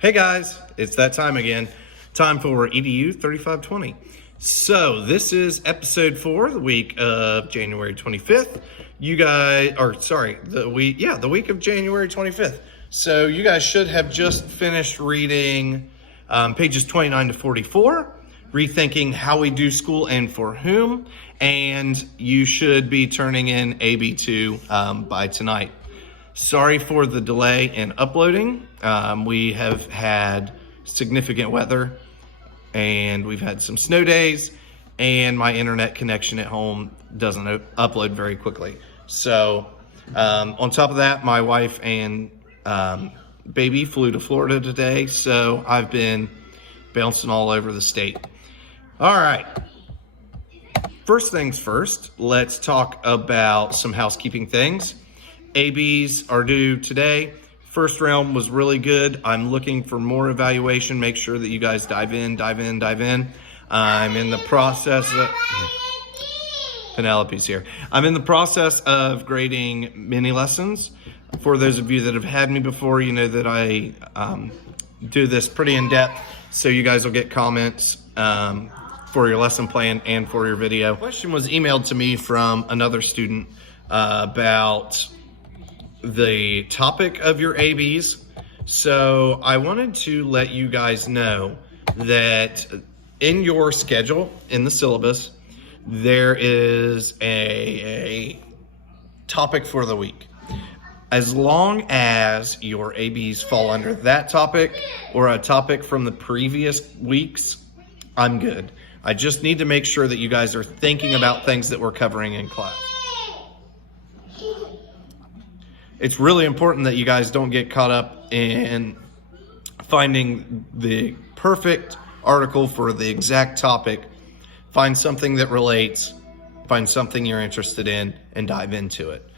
Hey guys, it's that time again. Time for EDU 3520. So this is episode 4, the week of January 25th. The week of January 25th. So you guys should have just finished reading pages 29 to 44, rethinking how we do school and for whom, and you should be turning in AB2 by tonight. Sorry for the delay in uploading. We have had significant weather and we've had some snow days, and my internet connection at home doesn't upload very quickly. So on top of that, my wife and baby flew to Florida today, so I've been bouncing all over the state. All right. First things first, let's talk about some housekeeping things. ABs are due today. First round was really good. I'm looking for more evaluation. Make sure that you guys dive in. I'm in the process of... Penelope's here. I'm in the process of grading mini lessons. For those of you that have had me before, you know that I do this pretty in depth, so you guys will get comments for your lesson plan and for your video. The question was emailed to me from another student about the topic of your ABs. So I wanted to let you guys know that in your schedule, in the syllabus, there is a topic for the week. As long as your ABs fall under that topic or a topic from the previous weeks, I'm good. I just need to make sure that you guys are thinking about things that we're covering in class. It's really important that you guys don't get caught up in finding the perfect article for the exact topic. Find something that relates, find something you're interested in, and dive into it.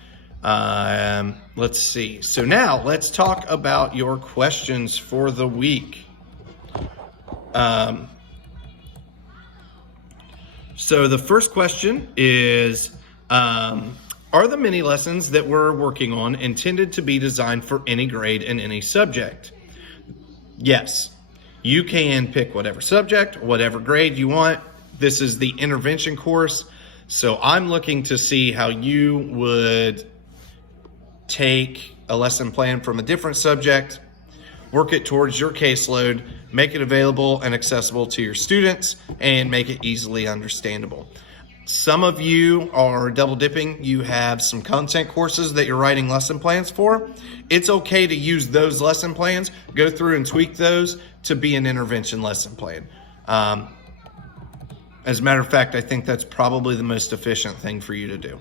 Let's see. So now let's talk about your questions for the week. So the first question is, are the mini lessons that we're working on intended to be designed for any grade and any subject? Yes, you can pick whatever subject, whatever grade you want. This is the intervention course, so I'm looking to see how you would take a lesson plan from a different subject, work it towards your caseload, make it available and accessible to your students, and make it easily understandable. Some of you are double dipping. You have some content courses that you're writing lesson plans for. It's okay to use those lesson plans, go through and tweak those to be an intervention lesson plan. As a matter of fact, I think that's probably the most efficient thing for you to do.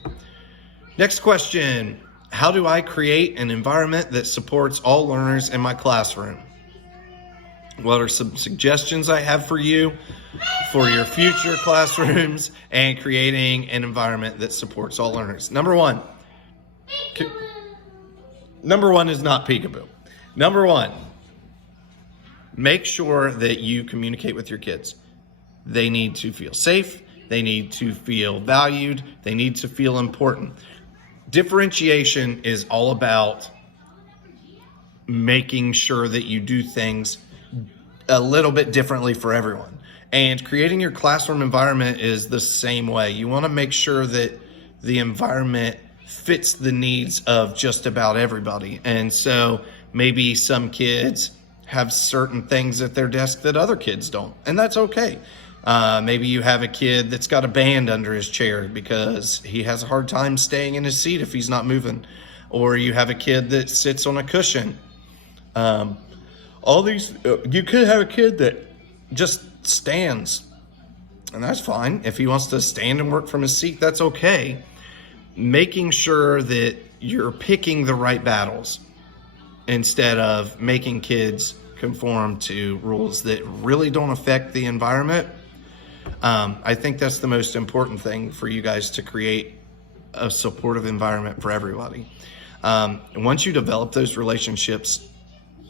Next question. How do I create an environment that supports all learners in my classroom? What are some suggestions I have for you for your future classrooms and creating an environment that supports all learners? Number one is not peekaboo. Number one, make sure that you communicate with your kids. They need to feel safe. They need to feel valued. They need to feel important. Differentiation is all about making sure that you do things a little bit differently for everyone. And creating your classroom environment is the same way. You want to make sure that the environment fits the needs of just about everybody. And so maybe some kids have certain things at their desk that other kids don't, and that's okay. Maybe you have a kid that's got a band under his chair because he has a hard time staying in his seat if he's not moving. Or you have a kid that sits on a cushion. You could have a kid that just stands, and that's fine. If he wants to stand and work from his seat, that's okay. Making sure that you're picking the right battles instead of making kids conform to rules that really don't affect the environment. I think that's the most important thing for you guys, to create a supportive environment for everybody. Once you develop those relationships,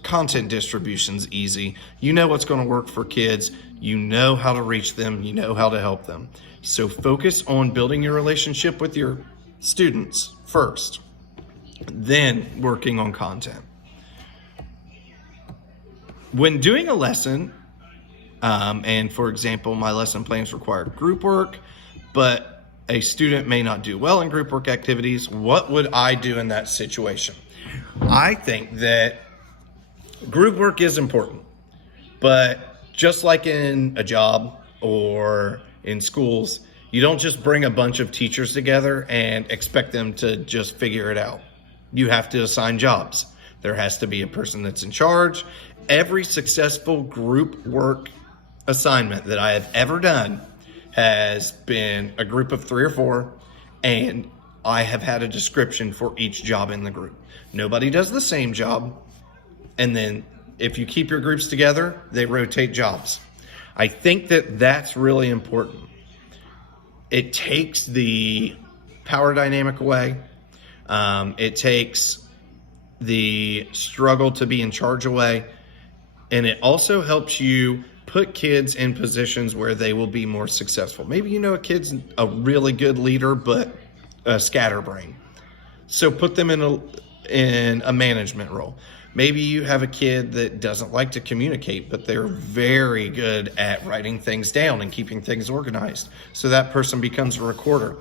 content distribution's easy. You know what's going to work for kids. You know how to reach them. You know how to help them. So focus on building your relationship with your students first, then working on content. when doing a lesson, and for example, my lesson plans require group work, but a student may not do well in group work activities, what would I do in that situation? I think that group work is important, but just like in a job or in schools, you don't just bring a bunch of teachers together and expect them to just figure it out. You have to assign jobs. There has to be a person that's in charge. Every successful group work assignment that I have ever done has been a group of 3 or 4, and I have had a description for each job in the group. Nobody does the same job, and then if you keep your groups together, they rotate jobs. I think that that's really important. It takes the power dynamic away. It takes the struggle to be in charge away. And it also helps you put kids in positions where they will be more successful. Maybe a kid's a really good leader, but a scatterbrain. So put them in a management role. Maybe you have a kid that doesn't like to communicate, but they're very good at writing things down and keeping things organized. So that person becomes a recorder.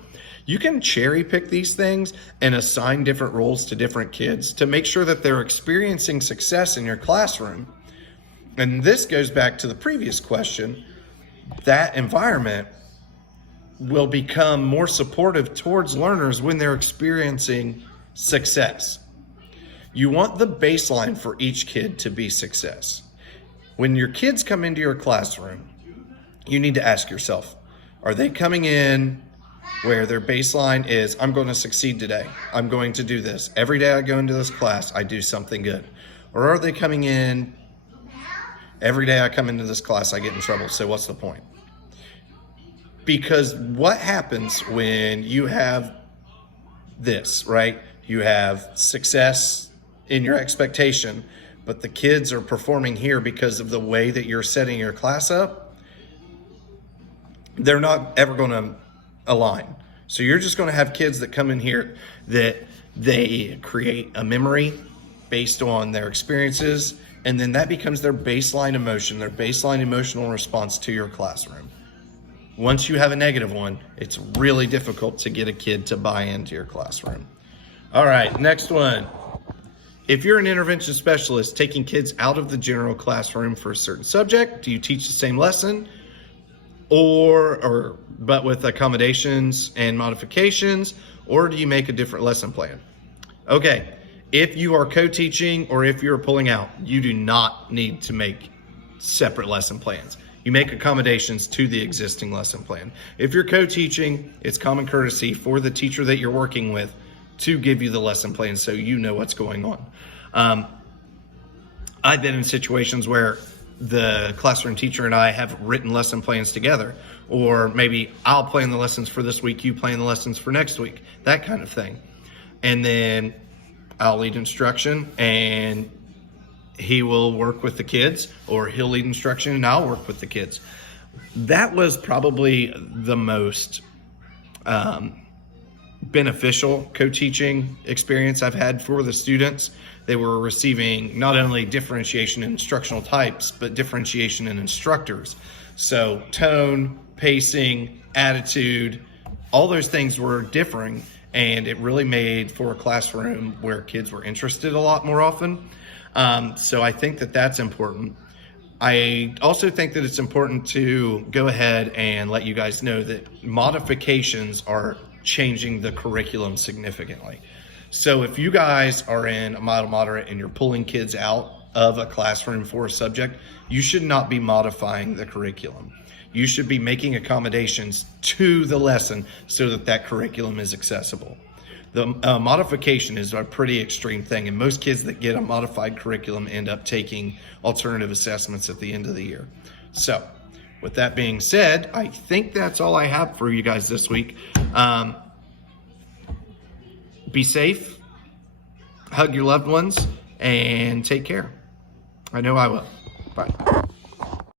You can cherry pick these things and assign different roles to different kids to make sure that they're experiencing success in your classroom. And this goes back to the previous question. That environment will become more supportive towards learners when they're experiencing success. You want the baseline for each kid to be success. When your kids come into your classroom, you need to ask yourself, are they coming in where their baseline is, I'm going to succeed today. I'm going to do this. Every day I go into this class, I do something good. Or are they coming in, every day I come into this class, I get in trouble. So what's the point? Because what happens when you have this, right? You have success in your expectation, but the kids are performing here because of the way that you're setting your class up, they're not ever going to align. So you're just going to have kids that come in here that they create a memory based on their experiences, and then that becomes their baseline emotion, their baseline emotional response to your classroom. Once you have a negative one, it's really difficult to get a kid to buy into your classroom. All right, next one. If you're an intervention specialist taking kids out of the general classroom for a certain subject, do you teach the same lesson but with accommodations and modifications, or do you make a different lesson plan? Okay, if you are co-teaching or if you're pulling out, you do not need to make separate lesson plans. You make accommodations to the existing lesson plan. If you're co-teaching, it's common courtesy for the teacher that you're working with to give you the lesson plan so you know what's going on. I've been in situations where the classroom teacher and I have written lesson plans together, or maybe I'll plan the lessons for this week, you plan the lessons for next week, that kind of thing. And then I'll lead instruction and he will work with the kids, or he'll lead instruction and I'll work with the kids. That was probably the most beneficial co-teaching experience I've had for the students. They were receiving not only differentiation in instructional types, but differentiation in instructors. So tone, pacing, attitude, all those things were differing, and it really made for a classroom where kids were interested a lot more often. So I think that that's important. I also think that it's important to go ahead and let you guys know that modifications are changing the curriculum significantly. So if you guys are in a mild moderate and you're pulling kids out of a classroom for a subject, you should not be modifying the curriculum. You should be making accommodations to the lesson so that that curriculum is accessible. The modification is a pretty extreme thing, and most kids that get a modified curriculum end up taking alternative assessments at the end of the year. So with that being said, I think that's all I have for you guys this week. Be safe, hug your loved ones, and take care. I know I will. Bye.